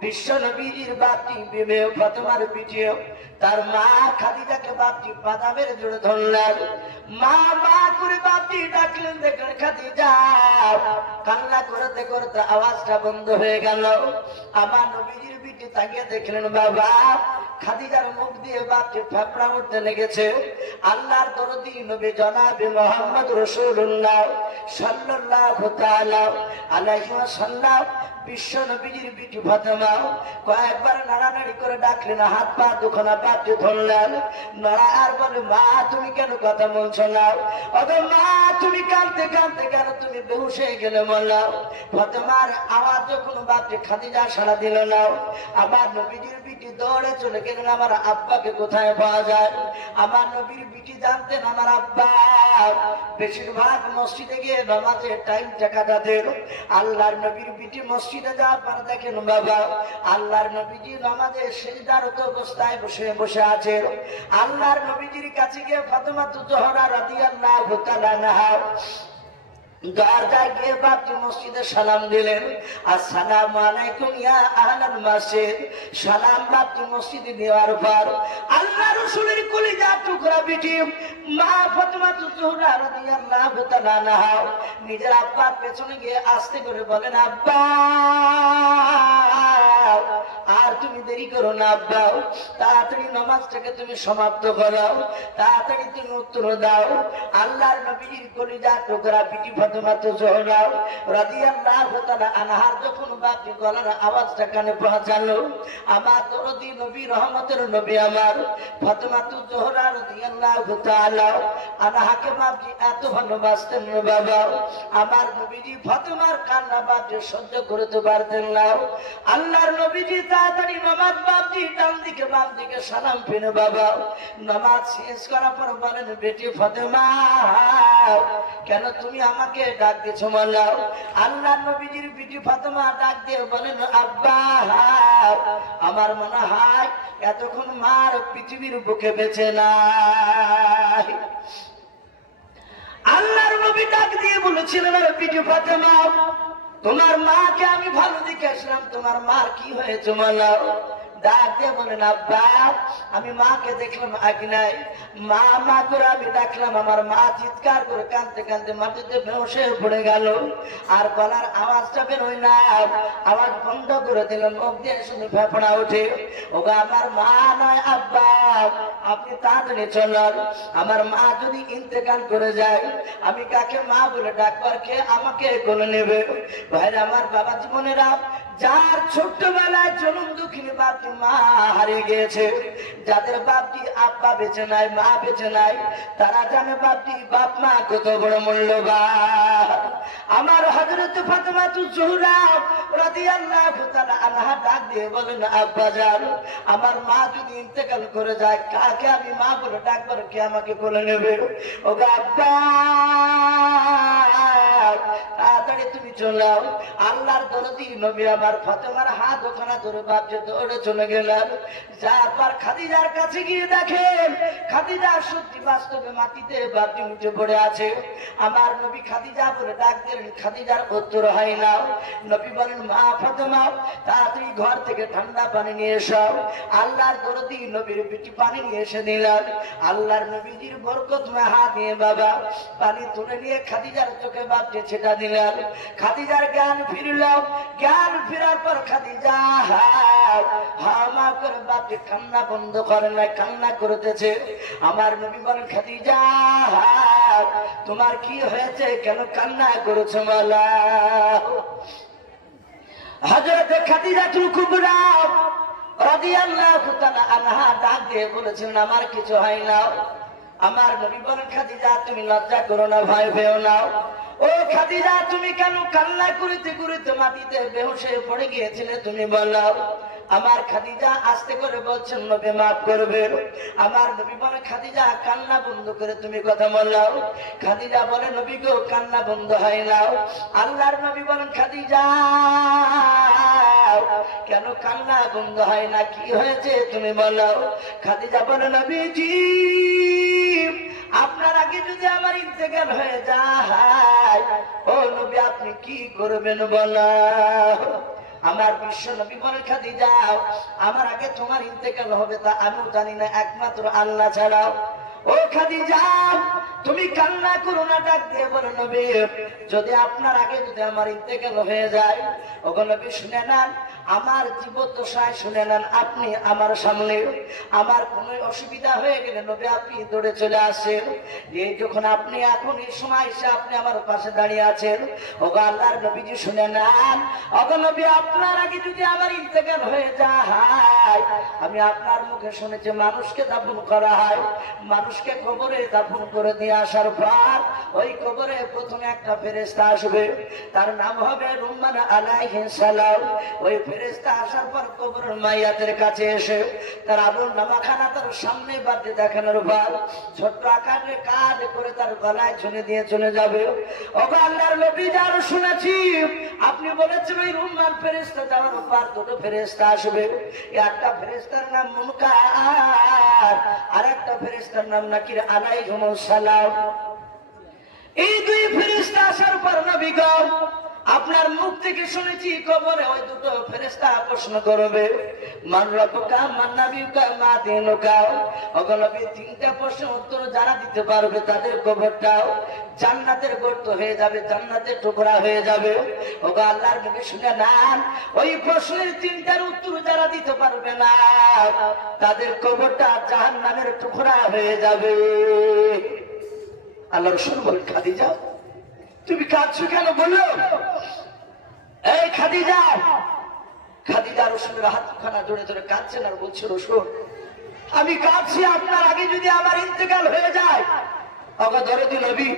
বিশ্ব নবীর বাপজি বিবি ফাতেমার পিঠে তার মা খাদিজাকে বাপজি পাদাবের জোরে ধরলেন। মা মা করে বাপজি ডাকলেন। দেখলেন খাদিজা কান্না করতে করতে আওয়াজটা বন্ধ হয়ে গেল। আমার নবীজির পিঠে তাকিয়ে দেখলেন বাবা খাদিজার মুখ দিয়ে বাপজি ফেফড়া উঠতে লেগেছে। আল্লাহর দরদি নবী জনাবে মুহাম্মদ রাসূলুল্লাহ সাল্লাল্লাহু তাআলা আলাইহি ওয়াসাল্লাম বিশ্ব নবীজির বিটি ফাতেমা কয়েকবার নাড়ানাড়ি করে ডাকলেন, হাত পা দুখানা বাপজি ধরলেন। নড়া আর বলে মা তুমি কেন কথা বলছো না? ওগো মা তুমি কাঁদতে কাঁদতে কেন তুমি বেহুশ হয়ে গেলে বললো। ফাতেমার আওয়াজ যখন বাপজি খাদিজা সাড়া দিল না। আমার নবীজির বিটি দৌড়ে চলে গেলেন আমার আব্বাকে কোথায় পাওয়া যায়। আমার নবীর বিটি জানতেন আমার আব্বা বেশিরভাগ মসজিদে গিয়ে নামাজের টাইমটা কাটাতেন। আল্লাহর নবীর বিটি মসজিদে যাওয়ার পর দেখেন বাবা আল্লাহর নবীজি নামাজে সিজদারত অবস্থায় বসে বসে আছেন। আল্লাহর নবীজির কাছে গিয়ে ফাতেমা জোহরা রাদিয়াল্লাহু তাআলা আনহা দরজায় গিয়ে বাপজি মসজিদে সালাম দিলেন। আসসালামু আলাইকুম ইয়া আহলাল মসজিদ। সালাম বাপজি মসজিদে দেওয়ার পর আল্লাহ রাসূলের কলিজা টুকরা বিটি মা ফাতেমা জোহরা রাদিয়াল্লাহু তাআলা আনহা নিজের আব্বার পেছনে গিয়ে আস্তে করে বলেন আব্বা আর তুমি দেরি করো না আব্বা, তাড়াতাড়ি নামাজটাকে তুমি সমাপ্ত করো, তাড়াতাড়ি তুমি উত্তর দাও। আল্লাহর নবীর কলিজা টুকরা বিটি ফাতেমা জোহরা রাদিয়াল্লাহু তাআলা আনহার যখন বাপজি গলার আওয়াজটা কানে পৌঁছালো আমার দরদি নবী রহমতের নবী আমার ফাতেমা জোহরা রাদিয়াল্লাহু তাআলা আনহাকে বাপজি এত ভালোবাসতেন বাবা। আমার নবীজি ফাতেমার কান্না বাপজি সহ্য করতে পারতেন না। আল্লাহর নবীজি তাড়াতাড়ি নামাজ বাপজি ডান দিকে বাম দিকে সালাম ফিরে বাবা নামাজ শেষ করার পর বলেন বেটি ফাতেমা কেন তুমি আমাকে ডাক দিয়েছো বলো। আল্লাহর নবীজির বিটি ফাতেমা ডাক দিয়ে বলেন আব্বা আমার মনে হয় এতক্ষণ মার পৃথিবীর বুকে বেঁচে নাই। আল্লাহর নবী ডাক দিয়ে বলেছিলেন বিটি ফাতেমা তোমার মাকে আমি ভালো দেখে আসলাম, তোমার মার কি হয়েছে বলো। ডাক দিয়ে বলেন আব্বা আমি মাকে দেখলাম আঙিনায় মা মা করে আমি দেখলাম আমার মা চিৎকার করে কাঁদতে কাঁদতে মাটিতে বেহুশ হয়ে পড়ে গেল আর গলার আওয়াজটা বেরোয় না, আওয়াজ বন্ধ করে দিল, মুখ দিয়ে শুনে ফেফড়া ওঠে। ওগো আমার মা নয় আব্বা আপনি তাড়াতাড়ি চলুন, আমার মা যদি ইন্তেকাল করে যায় আমি কাকে মা বলে ডাকবার কে আমাকে কোলে নেবে। ভাইরা আমার বাবা জীবনেরা যার ছোট্টবেলায় জন্ম দুঃখিনী বাপটি মা হারিয়ে গিয়েছে, যাদের বাপটি আব্বা বেঁচে নাই, মা বেঁচে নাই, তারা জানে বাপটি বাপ মা কত বড় মূল্যবান। আমার হযরত ফাতেমাতুজ জোহরা রাদিয়াল্লাহু তাআলা আনহা ডাক দিয়ে বলেন, আব্বা জান, আমার মা যদি ইন্তেকাল করে যায়, কাকে আমি মা বলে ডাকবার, কে আমাকে কোলে নেবে? ও আব্বা, তাড়াতাড়ি তুমি চলাও। আল্লাহর দরদি নবী আমার ফাতেমার হাত ওখানে ধরে বাপ যে দৌড়ে চলে গেলেন। যারপর খাদিজার কাছে গিয়ে দেখেন খাদিজা সত্যি বাস্তবে মাটিতে বাপটি উঠে পড়ে আছে। আমার নবী খাদিজা বলে ডাক দিলেন, খাদিজার উত্তর হয় না। নবী বলেন, মা ফাতেমা, তাড়াতাড়ি ঘর থেকে ঠান্ডা পানি নিয়ে এসো। আল্লাহর দরদি নবীর পিঠে পানি নিয়ে এসে দিলেন। আল্লাহর নবীজির বরকতময় হাত দিয়ে বাবা পানি তুলে নিয়ে খাদিজার চোখে বাপকে ছেটা দিলেন। খাদিজার জ্ঞান ফিরল। জ্ঞান ফেরার পর খাদিজা হামা করে বাপকে কান্না বন্ধ করে না, কান্না করতেছে। আমার নবী বলেন, খাদিজা তোমার কি হয়েছে, কেন কান্না করেছো মালা? হযরত খাদিজাতুল কুবরা রাদিয়াল্লাহু তাআলা আনহা ডাক দিয়ে বলেছেন, আমার কিছু হয় না। আমার নবী বলেন, খাদিজা তুমি লজ্জা করো না, ভয় পেও না। ও খাদিজা, তুমি কেন কান্না করিতে করিতে মাটিতে বেহুশ হয়ে পড়ে গিয়েছিলে, তুমি বলো। আমার খাদিজা আস্তে করে বলছেন, নবী মাফ করবেন। আমার নবী বলে, খাদিজা কান্না বন্ধ করে তুমি কথা বলো। খাদিজা বলে, নবী গো, কান্না বন্ধ হয় না। আল্লাহর নবী বলেন, খাদিজা কেন কান্না বন্ধ হয় না, কি হয়েছে তুমি বলো। খাদিজা বলে, নবীজি আপনার আগে যদি আমার ইন্তেকাল হয়ে যায়, ও নবী আপনি কি করবেন বলো। আমার বিশ্ব নবী বলে, খাদিজা আমার আগে তোমার ইন্তেকাল হবে তা আমিও জানি না, একমাত্র আল্লাহ ছাড়াও। ও খাদিজা তুমি কান্না করো না, ডাক দিয়ে বলো, নবী যদি আপনার আগে যদি আমার ইন্তেকাল হয়ে যায়, ওগো নবী শুনে নেন, আমার জীবদ্দশায় শুনে নেন, আপনি আমার সামনে আমার কোনো অসুবিধা হয়ে গেলে নবী আপনি দৌড়ে চলে আসেন। এই যখন আপনি এখন এই সময় এসে আপনি আমার পাশে দাঁড়িয়ে আছেন, ওগো আল্লাহর নবীজি শুনে নেন, ওগো নবী আপনার আগে যদি আমার ইন্তেকাল হয়ে যায়, আমি আপনার মুখে শুনেছি মানুষকে দাফন করা হয়, মানুষকে কবরে দাফন করে দিয়ে আসার পর ওই কবরে প্রথমে একটা ফেরেশতা আসবে, তার নাম হবে রুম্মান আলাইহিস সালাম। ওই ফেরেশতা আসার পর কবরের মাইয়াতের কাছে এসে তার আমল নামাখানা তার সামনে বাঁধে দেখানোর পর ছোট্ট আকারে কাজ করে তার গলায় ঝুলে দিয়ে চলে যাবে। ওগো আল্লাহর নবী, যারা শুনেছি আপনি বলেছেন ওই রুম্মান ফেরেশতা যাওয়ার পর দুটো ফেরেশতা আসবে, একটা ফেরেশতার নাম মুনকার আর একটা ফেরেশতার নাম নাকির আলাইহিমুস সালাম। এই দুই ফেরেশতা আসার পর নবী গো আপনার মুখ থেকে শুনেছি কবরে ওই দুটো ফেরেশতা প্রশ্ন করবে, মান রাব্বুকা মান নাবিয়ুকা মা দীনুকা। ওগো নবী তিনটা প্রশ্নের উত্তর যারা দিতে পারবে তাদের কবরটাও জান্নাতের গর্ত হয়ে যাবে, জান্নাতের টুকরা হয়ে যাবে। ওগো আল্লাহর নবী শুনে নেন, ওই প্রশ্নের তিনটার উত্তর যারা দিতে পারবে না তাদের কবরটা জাহান্নামের টুকরা হয়ে যাবে। আল্লাহ রাসূল বলেন, খাদিজা তুমি কাঁদছো কেন বলো? এই খাদিজা, খাদিজা রাসূলের হাতখানা জোরে জোরে কাঁদছেন আর বলছে, রাসূল আমি কাঁদছি আপনার আগে যদি আমার ইন্তেকাল হয়ে যায়। ওগো দরদি নবী,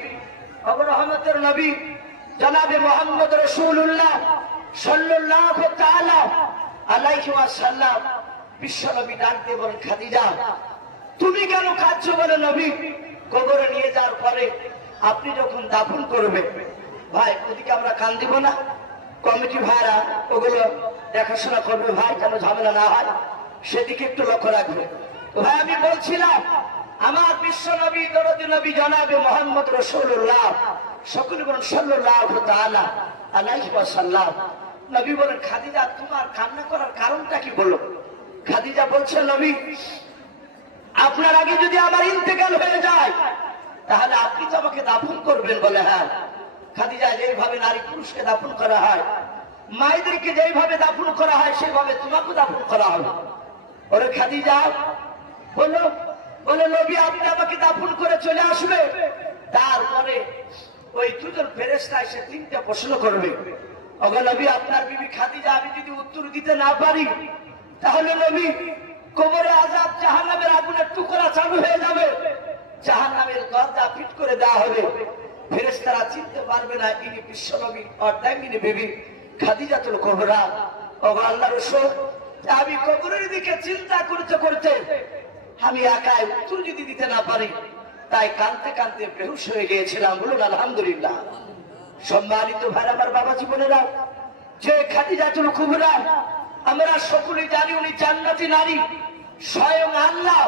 ওগো রহমতের নবী জনাবে মুহাম্মদ রাসূলুল্লাহ সাল্লাল্লাহু তাআলা আলাইহি ওয়াসাল্লাম বিশ্ব নবী ডাক দিয়ে বলেন, খাদিজা তুমি কেন কাঁদছো বলে? নবী কবরে নিয়ে যাওয়ার পরে আপনি যখন দাফন করবেন, ভাই ওদিকে আমরা কান দিব না, কমিটি ভাইরা ওগুলো দেখাশোনা করবে ভাই, যেন ঝামেলা না হয়, সেদিকে একটু লক্ষ্য রাখবে। তো ভাই আমি বলছিলাম আমার বিশ্ব নবী দরদি নবী জনাবে মুহাম্মদ রাসূলুল্লাহ সকলে বলেন সাল্লাল্লাহু তাআলা আলাইহি ওয়াসাল্লাম। নবী বলেন, খাদিজা তোমার কান্না করার কারণটা কি বলো? খাদিজা বলছে, নবী আপনার আগে যদি আমার ইন্তেকাল হয়ে যায় তাহলে আপনি তো আমাকে দাফন করবেন। বলে হ্যাঁ। খাদিজা যেইভাবে নারী পুরুষকে দাফন করা হয়, মায়েদেরকে যেইভাবে দাফন করা হয় সেভাবে তোমাকে দাফন করা হবে। ওরে খাদিজা বললো, বলে নবী আপনি আমাকে দাফন করে চলে আসবে, তারপরে ওই দুজন ফেরেশতা এসে তিনটা প্রশ্ন করবে। ওগো নবী, আপনার বিবি খাদিজা আমি যদি উত্তর দিতে না পারি তাহলে নবী কবরে আযাব, জাহান্নামের আগুনের টুকরা চালু হয়ে যাবে, জাহান্নামের দরজা ফিট করে দেওয়া হবে, ফেরেশতারা চিনতে পারবে না ইনি বিশ্ব নবী অর্ধাঙ্গিনী বিবি খাদিজাতুল কুবরা। ওগো আল্লাহর রাসূল, আমি কবরের দিকে চিন্তা করতে করতে আমি একাই উত্তর যদি দিতে না পারি, তাই কাঁদতে কাঁদতে বেহুশ হয়ে গিয়েছিলাম। বলুন আলহামদুলিল্লাহ। সম্মানিত ভাই আমার, বাবা জীবনেরা, যে খাদিজাতুল কুবরা আমরা সকলেই জানি উনি জান্নাতি নারী। স্বয়ং আল্লাহ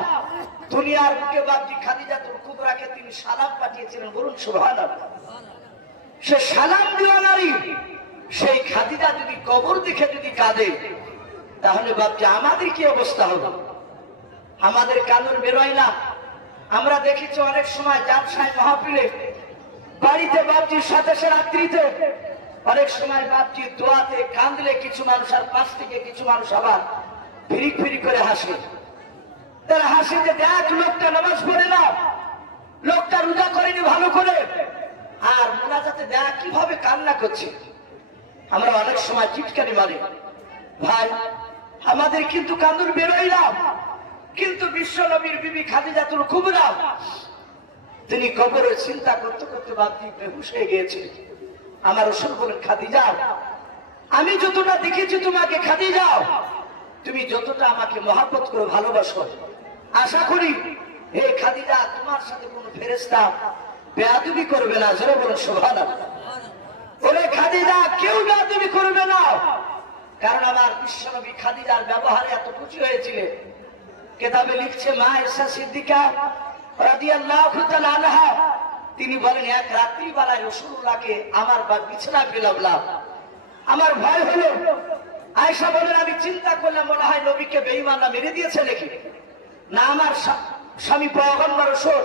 দুনিয়ার বুকে বাপজি খাদিজাতুল কুবরাকে তিনি সালাম পাঠিয়েছিলেন। বলুন সুবহানাল্লাহ। সে সালাম দেওয়া নারী, সেই খাদিজা যদি কবর দেখে যদি কাঁদে তাহলে বাপজি আমাদের কি অবস্থা হবে? আমাদের কানুন বেরোয় না। আমরা দেখেছি অনেক সময় জালসায় মাহফিলে বাড়িতে বাপজির সাথে রাত্রিতে অনেক সময় বাপজি দোয়াতে কাঁদলে কিছু মানুষ আর পাশ থেকে কিছু মানুষ আবার ফিরি ফিরি করে হাসে। তারা হাসে যে দেখ লোকটা নামাজ পড়ে না, লোকটা রোজা করেনি ভালো করে, আর মোনাজাতে দেখ কিভাবে কান্না করছে। আমরা অনেক সময় চিৎকারি মারি। ভাই, আমাদের কিন্তু কান্দুর বেরোয় না। কিন্তু বিশ্ব নবীর বিবি খাদিজাতুল কুবরা তিনি কবরের চিন্তা করতে করতে বাপজি বেহুশ হয়ে গিয়েছে। আমার রাসূল বলেন, খাদিজা, আমি যতটা দেখেছি তোমাকে খাদিজা, তুমি যতটা আমাকে মহব্বত করে ভালোবাসো, আশা করি হে খাদিজা তোমার সাথে কোনো ফেরেশতা বেয়াদবি করবে না। জোরে বলুন সুবহানাল্লাহ। ওরে খাদিজা, কেউ বেয়াদবি করবে না, কারণ আমার বিশ্বনবী খাদিজার ব্যবহারে এত খুশি হয়েছিলেন। কিতাবে লিখছে মা আয়েশা সিদ্দিকা রাদিয়াল্লাহু তাআলা আনহা, তিনি বলেন এক রাত্রি বেলায় রাসূলুল্লাহকে আমার বিছানায় পেলাম, আমার ভয় হলো। আয়েশা বলেন, আমি চিন্তা করলাম মনে হয় নবীকে বেঈমানরা মেরে দিয়েছে নাকি, না আমার স্বামী পয়গম্বর রাসূল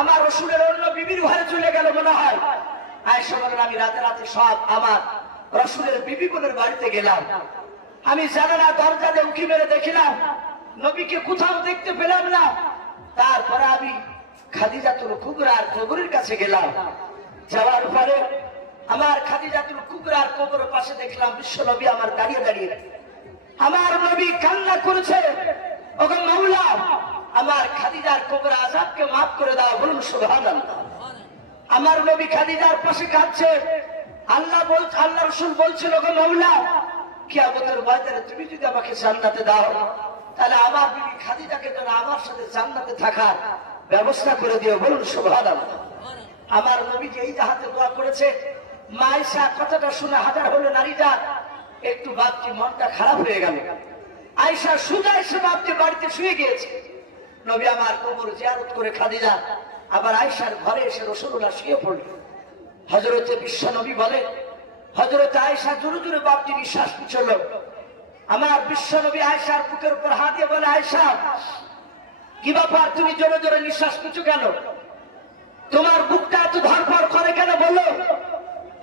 আমার রাসূলের অন্য বিবির ঘরে চলে গেল মনে হয়। আয়েশা বলেন, আমি রাতে রাতে সব আমার রাসূলের বিবিগুলোর বাড়িতে গেলাম, আমি জানালা দরজা দিয়ে উঁকি মেরে দেখিলাম নবীকে কোথাও দেখতে পেলাম না। তারপরে আমি খাদিজাতুল কুবরার কবরের কাছে গেলাম। যাওয়ার পরে আমার খাদিজাতুল কুবরার কবরের পাশে দেখলাম বিশ্ব নবী আমার দাঁড়িয়ে দাঁড়িয়ে। আমার নবী কান্না করেছে, ওগো মাওলা আমার খাদিজার কবর আযাবকে মাফ করে দাও। বলুন সুবহানাল্লাহ। আমার নবী খাদিজার পাশে কাঁদছে। আল্লাহ রাসূল বলছিল, ওগো মাওলা কিয়ামতের ময়দানে তুমি যদি আমাকে জান্নাতে দাও তাহলে আমার বিবি খাদিজাকে যেন আমার সাথে জান্নাতে থাকার ব্যবস্থা করে দিও। বলুন সুবহানাল্লাহ। আমার নবী যে এই জাহাতে দোয়া করেছে, মা আয়েশা কথাটা শুনে হাজার হলো নারীটা একটু বাপজি মনটা খারাপ হয়ে গেল। আয়েশা সুজা এসে বাপজি বাড়িতে শুয়ে গিয়েছে। নবী আমার কবর জিয়ারত করে খাদিজা আবার আয়েশার ঘরে এসে রাসূলুল্লাহ শুয়ে পড়ল। হযরতে বিশ্ব নবী বলে, হযরতে আয়েশা জোরে জোরে বাপজি নিঃশ্বাস নিচ্ছিল। আমার বিশ্ব নবী আয়েশার বুকের উপর হাত দিয়ে বলে, আয়েশা কি ব্যাপার, তুমি জোরে জোরে নিঃশ্বাস নিচ্ছো কেন? তোমার বুকটা এত ধরপড় করে কেন বলো?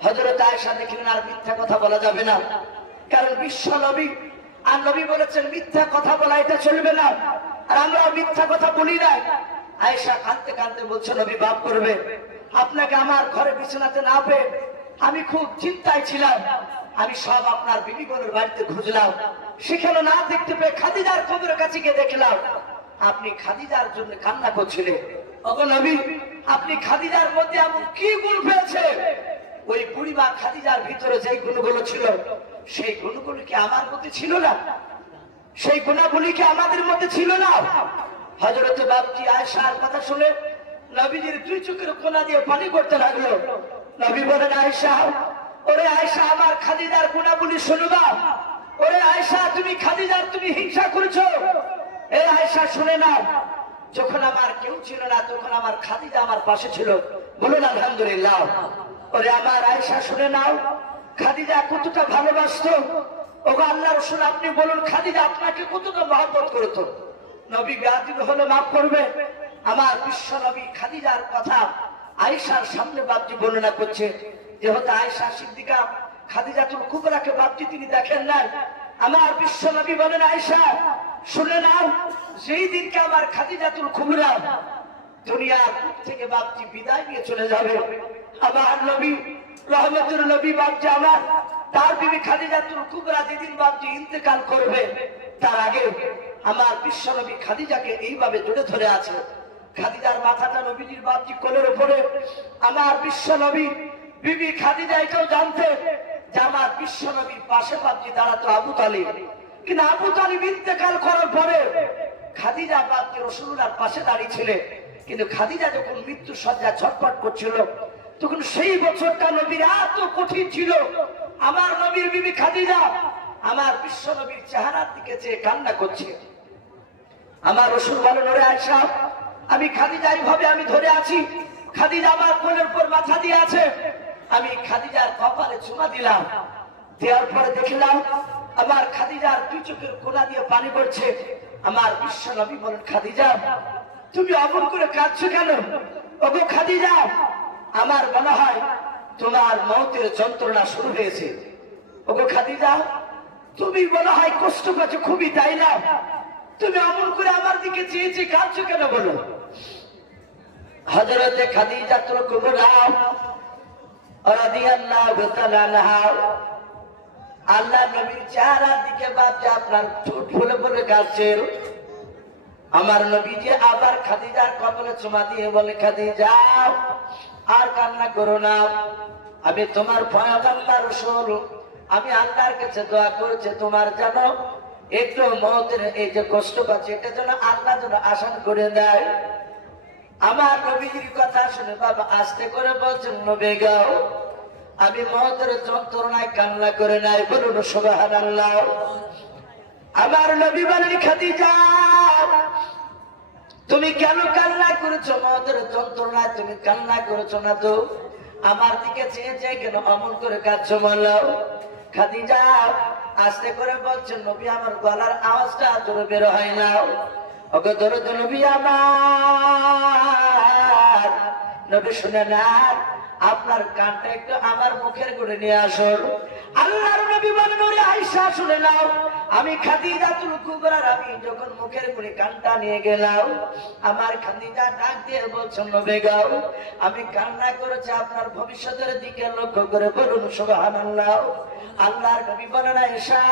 হযরত আয়েশা দেখলেন আর মিথ্যা কথা বলা যাবে না, কারণ বিশ্ব নবী আর নবী বলেছেন মিথ্যা কথা বলা এটা চলবে না, আর আমরা মিথ্যা কথা বলি না। আয়েশা কাঁদতে কাঁদতে বলছে, নবী মাফ করবে, আপনাকে আমার ঘরে বিছানাতে না পেয়ে আমি খুব চিন্তায় ছিলাম। আমি সব আপনার বিবিগণের বাড়িতে খুঁজলাম, সেখানে না দেখতে পেয়ে খাদিজার কবরের কাছে গিয়ে দেখলাম আপনি খাদিজার জন্য কান্না করছিলেন। ওগো নবী, আপনি খাদিজার মধ্যে এমন কি গুণ পেয়েছে? ওই বুড়িমা খাদিজার ভিতরে যে গুণগুলো ছিল সেই গুণগুলো কি আমার মধ্যে ছিল না? সেই গুণাবলী কি আমাদের মধ্যে ছিল না? হযরতে বাপজি আয়েশার কথা শুনে নবীজির দুই চোখের কোনা দিয়ে পানি করতে লাগলো। নবী বলেন, আয়েশা, ওরে আয়েশা আমার খাদিজার গুণাবলী শুনবা। ওরে আয়েশা, তুমি খাদিজার তুমি হিংসা করেছো। এই আয়েশা শুনে নাও, যখন আমার কেউ ছিল না তখন আমার খাদিজা আমার পাশে ছিল। বলুন আলহামদুলিল্লাহ। ওরে আমার আয়েশা শুনে নাও, খাদিজা কতটা ভালোবাসতো। ওগো আল্লাহর রাসূল, আপনি বলুন খাদিজা আপনাকে কতটা মহব্বত করতো। নবী বেয়াদবি হলে মাফ করবে। আমার বিশ্ব নবী খাদিজার কথা আয়েশার সামনে বাপজি বর্ণনা করছে, যেহেতু আয়েশা সিদ্দিকা খাদিজাতুল কুবরাকে বাপজি তিনি দেখেন না। আমার বিশ্ব নবী বলেন, আয়েশা শুনে নাও, যেই দিনকে আমার খাদিজাতুল কুবরা দুনিয়ার বুক থেকে বাপজি বিদায় নিয়ে চলে যাবে, আমার নবী রহমতুল নবী বাপজি আমার তার বিবি খাদিজাতুল কুবরা যেদিন বাপজি ইন্তেকাল করবে তার আগে আমার বিশ্বনবী খাদিজাকে এইভাবে জড়ে ধরে আছে। খাদিজার মাথাটা নবীজির বাপজি কোলের উপরে। আমার বিশ্বনবী বিবি খাদিজা এটাও জানতে যে আমার বিশ্বনবীর পাশে বাপজি দাঁড়াতো আবু তালিব, কিন্তু আবু তালিব ইন্তেকাল করার পরে খাদিজা বাপজি রাসূলুল্লাহর পাশে দাঁড়িয়েছিলেন। কিন্তু খাদিজা যখন মৃত্যু সজ্জা ছটফট করছিল তখন সেই বছরটা নবীর এত কঠিন ছিল। আমার নবীর বিবি খাদিজা আমার বিশ্ব নবীর চেহারার দিকে চেয়ে কান্না করছে। আমার রাসূল বলেন, ওরে আয়েশা, আমি খাদিজা এইভাবে আমি ধরে আছি, খাদিজা আমার কোলের উপর মাথা দিয়ে আছে, আমি খাদিজার কপালে চুমা দিলাম, দেওয়ার পরে দেখলাম আমার খাদিজার দুই চোখের কোনা দিয়ে পানি পড়ছে। আমার বিশ্ব নবী বলেন, খাদিজা তুমি অমন করে কাঁদছো কেন? ওগো খাদিজা, আমার মনে হয় তোমার মৌতের যন্ত্রণা শুরু হয়েছে। ওগো খাদিজা, তুমি মনে হয় কষ্ট পাচ্ছ খুবই, তাই না? তুমি অমন করে আমার দিকে চেয়েছে কাঁদছো কেন বলো? হযরতে খাদিজাতুল কুবরা রাদিয়াল্লাহু তাআলা আনহা আল্লাহ নবীর চেহারার দিকে বাপজি আপনার ঠোঁট ফুলে ফুলে কাঁদছেন। আমার নবীজি আবার খাদিজার কপালে চুমা দিয়ে বলে, খাদিজা আর কান্না করো না, আমি তোমার পয়গম্বর রাসূল, আমি আল্লাহর কাছে দোয়া করেছি তোমার যেন একটু মওতের এই যে কষ্ট পাচ্ছে এটা যেন আল্লাহ যেন আসান করে দেয়। আমার নবীজির কথা শুনে বাবা আস্তে করে বলছেন, নবী গো, আমি মওতের যন্ত্রণায় কান্না করে নাই, বলুন সুবহানাল্লাহ। আমার নবী বলেন, খাদিজা তুমি কেন কান্না করেছো? মওতের যন্ত্রণায় তুমি কান্না করেছো না তো? আমার দিকে চেয়ে চেয়ে কেন অমন করে কাঁদছো বলো? খাদিজা আস্তে করে বলছেন, নবী আমার গলার আওয়াজটা জোরে বের হয় না। ওকে ধরে তো নবী আমার, নবী শুনে না, আপনার কানটা একটু আমার মুখের করে নিয়ে আসুন। আল্লাহর নবী বলেন, ওরে আয়েশা শুনে নাও, আমি খাদিজাতুল কুবরার আমি যখন মুখের করে কানটা নিয়ে গেলাম, আমার খাদিজা ডাক দিয়ে বলছেন, নবী গো, আমি কান্না করেছি আপনার ভবিষ্যতের দিকে লক্ষ্য করে, বলুন সুবহানাল্লাহ। আল্লাহর নবী বলেন, আয়েশা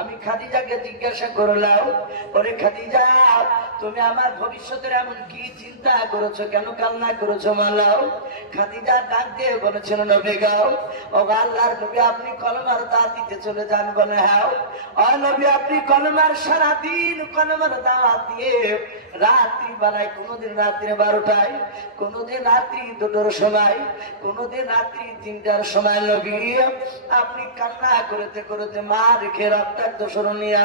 আমি খাদিজাকে জিজ্ঞাসা করলাম, ওরে খাদিজা তুমি আমার ভবিষ্যতের এমন কি চিন্তা করেছো, কেন কান্না করেছো মালাও? খাদিজা ডাক দিয়ে বলেছেন, নবী গো, ও আল্লাহর নবী আপনি কলমার দাওয়াত দিতে চলে যান। বলে, হ্যাঁ ও নবী, আপনি কলমার সারাদিন কলমার দাওয়াত দিয়ে রাত্রি বেলায়, কোনোদিন রাত্রি 12টায়, কোনোদিন রাত্রি 2টোর সময়, কোনোদিন রাত্রি 3টার সময় নবী আপনি কান্না করতে করতে মা রেখে রক্তাক্ত শরীর নিয়ে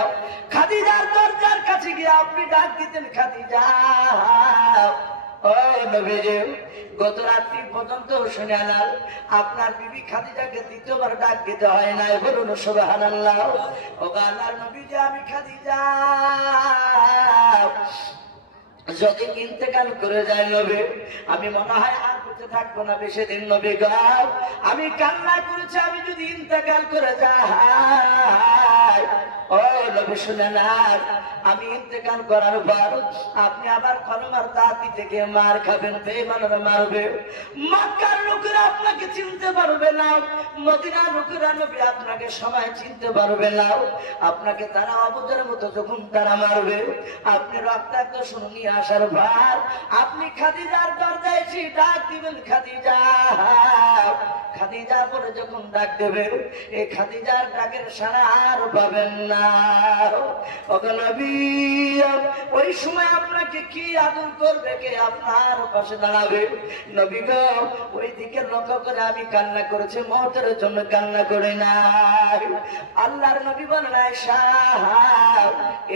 খাদিজার দরজার কাছে গিয়ে আপনি ডাক দিতেন, খাদিজা ও নবীজি, গত রাত্রি পর্যন্ত শুনে আনাল আপনার বিবি খাদিজাকে দ্বিতীয়বার ডাক দিতে হয় না, বলুন সুবহানাল্লাহ। ও আল্লাহর নবীজি আমি খাদিজা যদি ইন্তেকাল করে যায় নবী, আমি মনে হয় আর বেঁচে থাকবো না বেশি দিন। নবী গো, আমি কান্না করেছি আমি যদি ইন্তেকাল করে যাই, ও নবী শুনে না, আমি ইন্তেকাল করার পর আপনি আবার কলমার দাঁতি থেকে মার খাবেন, বেঈমানরা মারবে, মক্কার লোকেরা আপনাকে চিনতে পারবে না, মদিনার লোকেরা নবী আপনাকে সবাই চিনতে পারবে না, আপনাকে তারা অবুঝের মতো যখন তারা মারবে, আপনি রক্তাক্ত শুনে নিয়ে আসার পর আপনি খাদিজার দরজায় এসে ডাক দিবেন, খাদিজা খাদিজা বলে যখন ডাক দেবেন, এই খাদিজার ডাকের সাড়া আর পাবেন না। ওগো নবী, ওই সময় আপনাকে কি আদর করবে, কে আপনার পাশে দাঁড়াবে? নবী গো, ওই দিকে লক্ষ্য করে আমি কান্না করেছি, মওতের জন্য কান্না করে নাই। আল্লাহর নবী বলেন, আয়েশা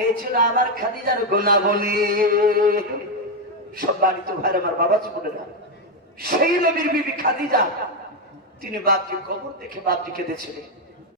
এই ছিল আমার খাদিজার গুণাবলী। সম্মানিত ভাই আমার, বাবা বলে না, সেই নবীর বিবি খাদিজা তিনি বাপজির কবর দেখে বাপজি কেঁদেছিলেন।